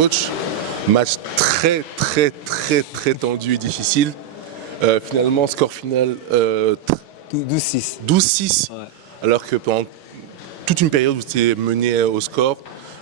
Coach, match très tendu et difficile. Finalement, score final 12-6. 12-6. Ouais. Alors que pendant toute une période, vous étiez mené au score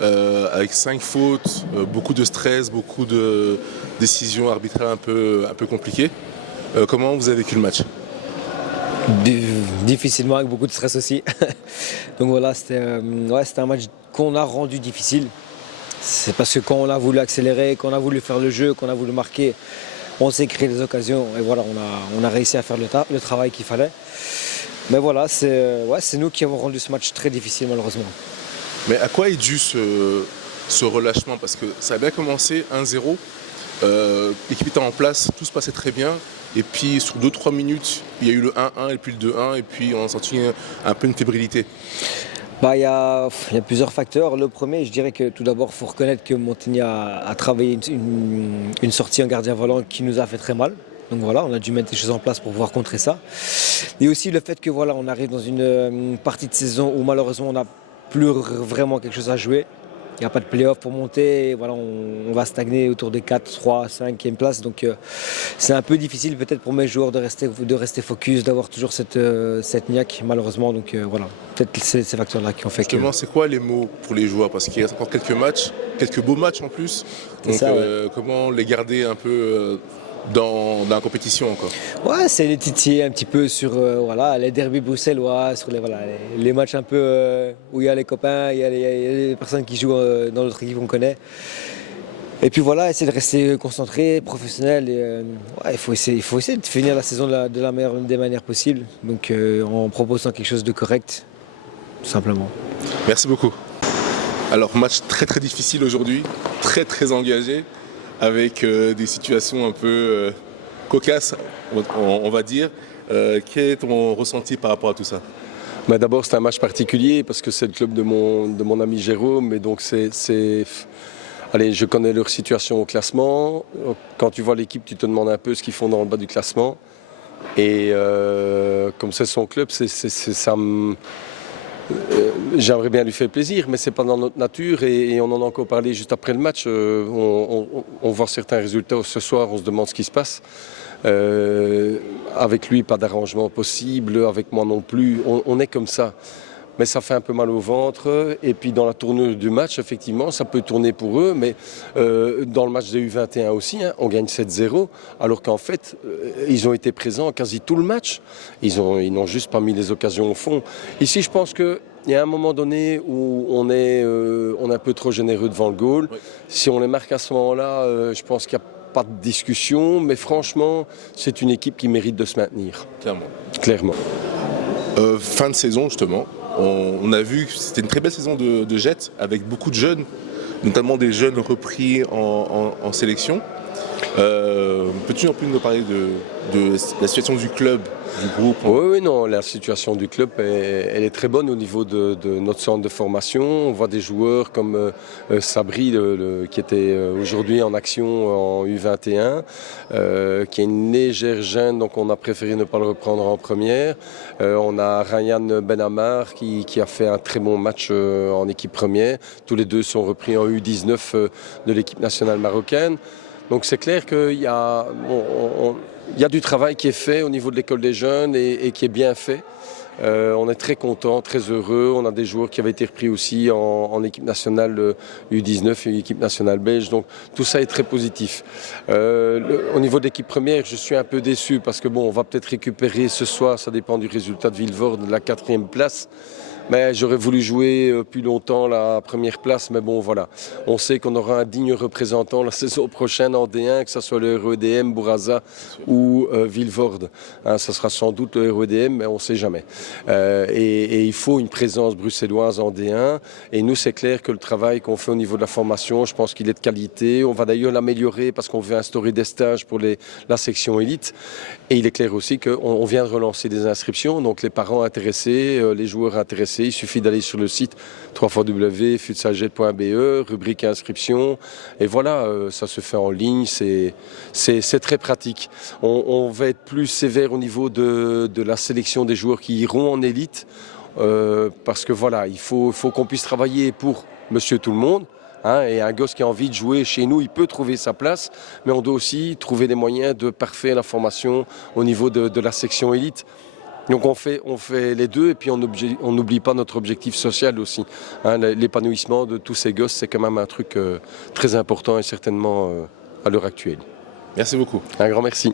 avec 5 fautes, beaucoup de stress, beaucoup de décisions arbitrales un peu compliquées. Comment vous avez vécu le match? Difficilement, avec beaucoup de stress aussi. Donc voilà, c'était un match qu'on a rendu difficile. C'est parce que quand on a voulu accélérer, qu'on a voulu faire le jeu, qu'on a voulu marquer, on s'est créé des occasions et voilà, on a réussi à faire le travail qu'il fallait. Mais voilà, c'est nous qui avons rendu ce match très difficile malheureusement. Mais à quoi est dû ce relâchement? Parce que ça a bien commencé 1-0, l'équipe était en place, tout se passait très bien. Et puis sur 2-3 minutes, il y a eu le 1-1 et puis le 2-1 et puis on a senti un peu une fébrilité. Il y a plusieurs facteurs. Le premier, je dirais que tout d'abord, il faut reconnaître que Montigny a travaillé une sortie en gardien volant qui nous a fait très mal. Donc voilà, on a dû mettre des choses en place pour pouvoir contrer ça. Et aussi le fait que voilà, on arrive dans une partie de saison où malheureusement on n'a plus vraiment quelque chose à jouer. Il n'y a pas de play-off pour monter, et voilà, on va stagner autour des 4, 3, 5e place. Donc c'est un peu difficile peut-être pour mes joueurs de rester focus, d'avoir toujours cette niaque malheureusement. Donc voilà, peut-être c'est ces facteurs-là qui ont fait Justement, c'est quoi les mots pour les joueurs? Parce qu'il reste encore quelques matchs, quelques beaux matchs en plus. Donc ça, ouais. comment les garder un peu dans la compétition encore? Ouais, c'est les titiller un petit peu sur les derbys bruxellois, sur les matchs un peu où il y a les copains, il y a les personnes qui jouent dans notre équipe qu'on connaît. Et puis voilà, essayer de rester concentré, professionnel. Et, il faut essayer de finir la saison de la meilleure des manières possibles. Donc en proposant quelque chose de correct, tout simplement. Merci beaucoup. Alors match très difficile aujourd'hui, très engagé, avec des situations un peu cocasses, on va dire. Quel est ton ressenti par rapport à tout ça? D'abord, c'est un match particulier parce que c'est le club de mon ami Jérôme. Et donc, allez, je connais leur situation au classement. Quand tu vois l'équipe, tu te demandes un peu ce qu'ils font dans le bas du classement. Et comme c'est son club, j'aimerais bien lui faire plaisir, mais c'est pas dans notre nature et on en a encore parlé juste après le match. On voit certains résultats ce soir, on se demande ce qui se passe. Avec lui, pas d'arrangement possible, avec moi non plus. On est comme ça. Mais ça fait un peu mal au ventre. Et puis dans la tournure du match, effectivement, ça peut tourner pour eux. Mais dans le match des U21 aussi, on gagne 7-0. Alors qu'en fait, ils ont été présents quasi tout le match. Ils n'ont juste pas mis les occasions au fond. Ici, je pense qu'il y a un moment donné où on est un peu trop généreux devant le goal. Oui. Si on les marque à ce moment-là, je pense qu'il n'y a pas de discussion. Mais franchement, c'est une équipe qui mérite de se maintenir. Clairement. Fin de saison, justement. On a vu que c'était une très belle saison de Jet avec beaucoup de jeunes, notamment des jeunes repris en sélection. Peux-tu un peu nous parler de la situation du club, du groupe? Oui, non, la situation du club, elle est très bonne au niveau de notre centre de formation. On voit des joueurs comme Sabri, qui était aujourd'hui en action en U21, qui est une légère gêne, donc on a préféré ne pas le reprendre en première. On a Ryan Benamar qui a fait un très bon match en équipe première. Tous les deux sont repris en U19 de l'équipe nationale marocaine. Donc c'est clair qu'il y a du travail qui est fait au niveau de l'école des jeunes et qui est bien fait. On est très contents, très heureux. On a des joueurs qui avaient été repris aussi en équipe nationale U19 et équipe nationale belge. Donc tout ça est très positif. Au niveau de l'équipe première, je suis un peu déçu parce que on va peut-être récupérer ce soir, ça dépend du résultat de Vilvoorde, de la 4e place. Mais j'aurais voulu jouer plus longtemps la première place, mais bon voilà. On sait qu'on aura un digne représentant la saison prochaine en D1, que ce soit le REDM, Bourassa ou Vilvoorde. Ça sera sans doute le REDM, mais on ne sait jamais. Et il faut une présence bruxelloise en D1. Et nous, c'est clair que le travail qu'on fait au niveau de la formation, je pense qu'il est de qualité. On va d'ailleurs l'améliorer parce qu'on veut instaurer des stages pour la section élite. Et il est clair aussi qu'on vient de relancer des inscriptions. Donc les parents intéressés, les joueurs intéressés, il suffit d'aller sur le site www.futsaljet.be, rubrique inscription. Et voilà, ça se fait en ligne, c'est très pratique. On va être plus sévère au niveau de la sélection des joueurs qui iront en élite. Parce que voilà, il faut qu'on puisse travailler pour monsieur tout le monde. Et un gosse qui a envie de jouer chez nous, il peut trouver sa place, mais on doit aussi trouver des moyens de parfaire la formation au niveau de la section élite. Donc on fait les deux et puis on n'oublie pas notre objectif social aussi. L'épanouissement de tous ces gosses, c'est quand même un truc très important et certainement à l'heure actuelle. Merci beaucoup. Un grand merci.